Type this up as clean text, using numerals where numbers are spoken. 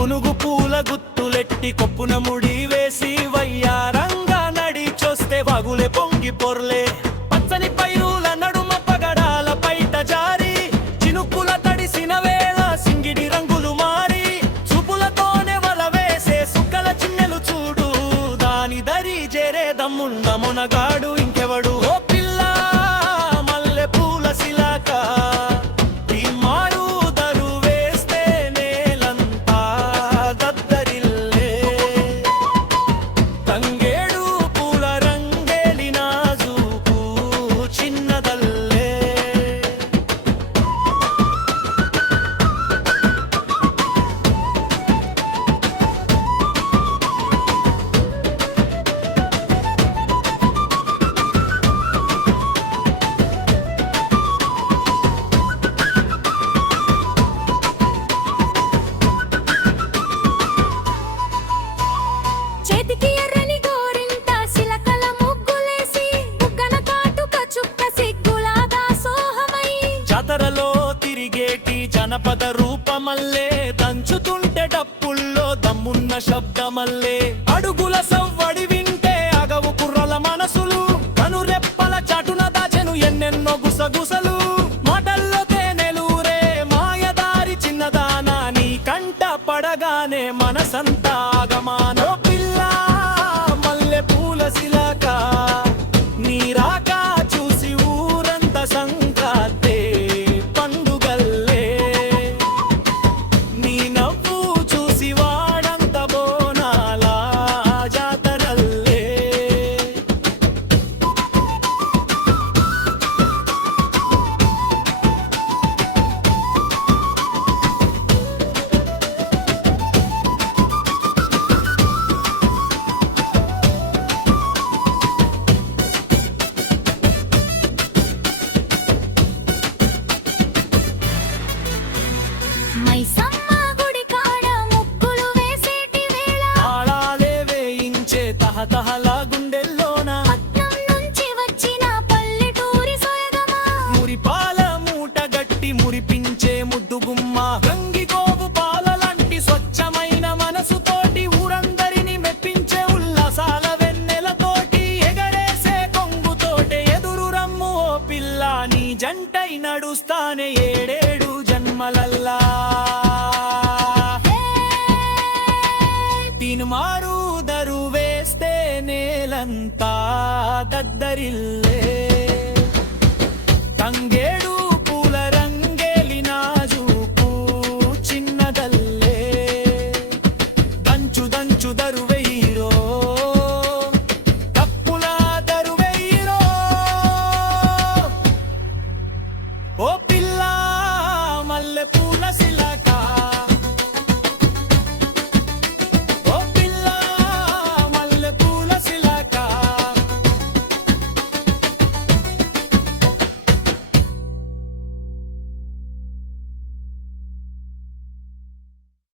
పునుగు పూల గుత్తులెట్టి కొప్పున ముడి వేసి వయ్యారంగా నడి చూస్తే వాగులే పొంగి పొర్లే పచ్చని పైరుల నడుమ పగడాల పైట జారి చినుకుల తడిసిన వేళ సింగిడి రంగులు మారి చూపులతోనే వల వేసే సుక్కల చిన్నెలు చూడు దాని దరి జేరే దమ్ముందమునగాడు ఇంకెవడు ఓ పిల్ల మల్లె పూల శిలాక జాతరలో తిరిగేటి జనపద రూపమల్లే దంచుతుంటే డప్పుల్లో దమ్మున్న శబ్దమల్లే అడుగుల సవ్వడి వింటే అగవు కుర్రల మనసులు కనురెప్పల చాటున దాచెను ఎన్నెన్నో గుసగుసలు మాటల్లో తేనెలూరే మాయదారి చిన్నదానా నీ కంట పడగానే మనసంతా ఆగమానో పిల్ల మల్లె పూల శిలాక నీ రాక చూసి ఊరంతా సంక్రాంతి తహతహలా గుండెల్లోన పట్నం నుంచి వచ్చిన పల్లెటూరి సోయగమా మురిపాల మూట గట్టి మురిపించే ముద్దుగుమ్మ గంగిగోవు పాలలాంటి స్వచ్ఛమైన మనసుతోటి ఊరందరిని మెప్పించే ఉల్లాసాల వెన్నెలతోటి ఎగరేసే కొంగుతోటే ఎదురు రమ్ము ఓ పిల్ల నీ జంటై నడుస్తానే ఏడేడు జన్మలల్లా తీనుమారు దరువే నేలంతా దద్దరిల్లే తంగేడు